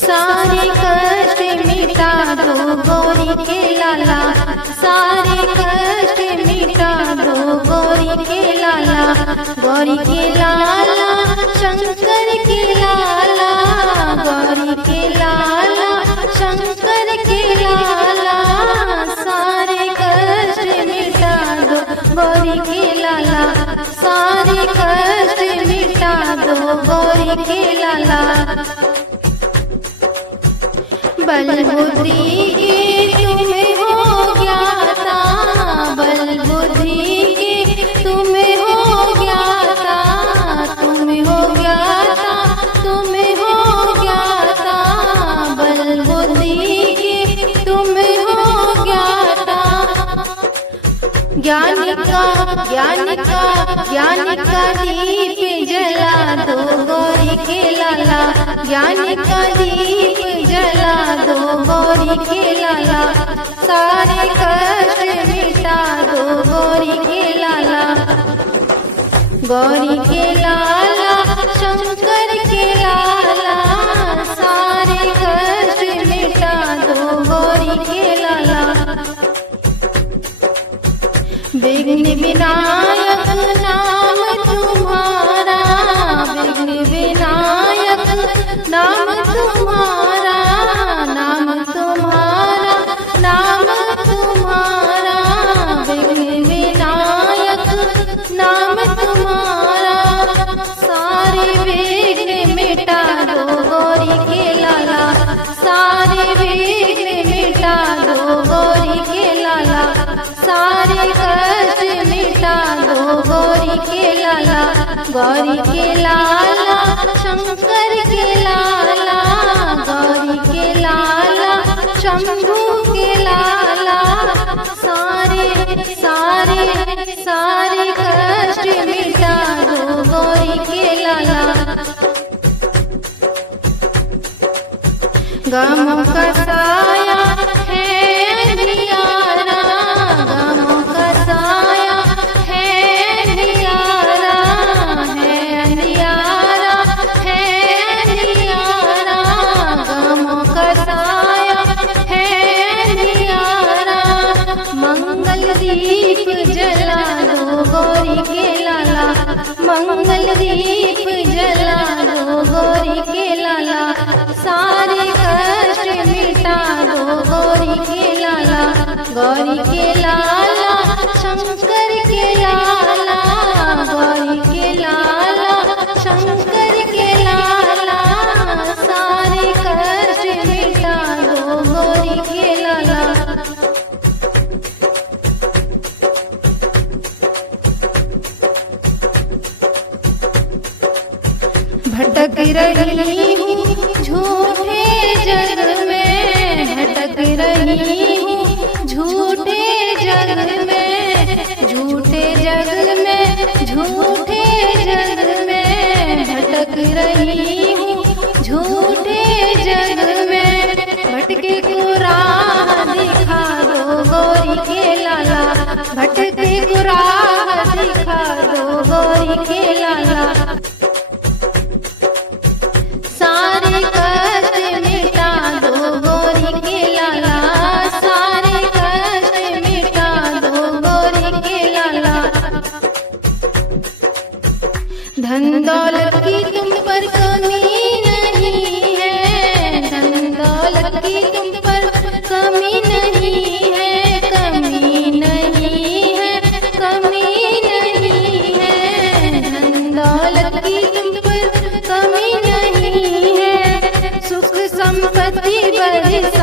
सारे कष्ट मिटा दो गौरी के लाला, सारे कष्ट मिटा दो गौरी के लाला, गौरी के लाला शंकर के लाला, गौरी के लाला शंकर के लाला, सारे कष्ट मिटा दो गौरी के लाला, सारे कष्ट मिटा दो गौरी के लाला। बल बुद्धि के तुम्हें हो ज्ञाता, बल बुद्धि के तुम्हें हो ज्ञाता, तुम्हें हो ज्ञाता, तुम्हें हो ज्ञाता, बल बुद्धि के तुम्हें हो ज्ञाता। ज्ञान का दीप जला दो गौरी के लाला, ज्ञान का दीप जला दो गौरी के लाला, सारे कष्ट मिटा दो गौरी के लाला, गौरी के लाला शंकर के लाला, सारे कष्ट मिटा दो गौरी के लाला। विघ्न विनायक नाम तुम्हारा, विघ्न विनायक नाम तुम्हारा, नाम तुम्हारा, नाम तुम्हारा, विघ्न विनायक नाम तुम्हारा, सारे विघ्न मिटा दो गौरी के लाला, सारे विघ्न मिटा दो गौरी के लाला, सारे कष्ट मिटा दो गौरी के लाला, गौरी के लाला शंकर के लाला, गौरी के लाला शंभू के लाला, सारे सारे सारे कष्ट मिटा दो गौरी के लाला। गमों का साया है अंधियारा, गमों का साया है अंधियारा, है अंधियारा, है अंधियारा, गमों का साया है अंधियारा, मंगल दीप जला दो गौरी के लाला, मंगल दीप जला दो गौरी के लाला, सारे कष्ट मिटा दो गौरी के लाला, गौरी के लाला शंकर के लाला, गौरी के लाला शंकर के लाला, सारे कष्ट मिटा दो गौरी के लाला। भटक रही हूँ झूठे जग में, भटक रही हूँ झूठे जग में, झूठे जग में, झूठे जग में, भटक रही हूँ झूठे जग में, भटके को राह दिखा दो गौरी के लाला, भटके को राह दिखा दो गौरी के लाला, सारे कष्ट मिटा दो गौरी के लाला, सारे कष्ट मिटा दो गौरी के लाला। धन दौलत की तुम पर कमी नहीं है, धन दौलत की तुम पर कमी नहीं है, कमी नहीं है, कमी नहीं है, धन दौलत की तुम पर कमी नहीं है, सुख संपत्ति बरसा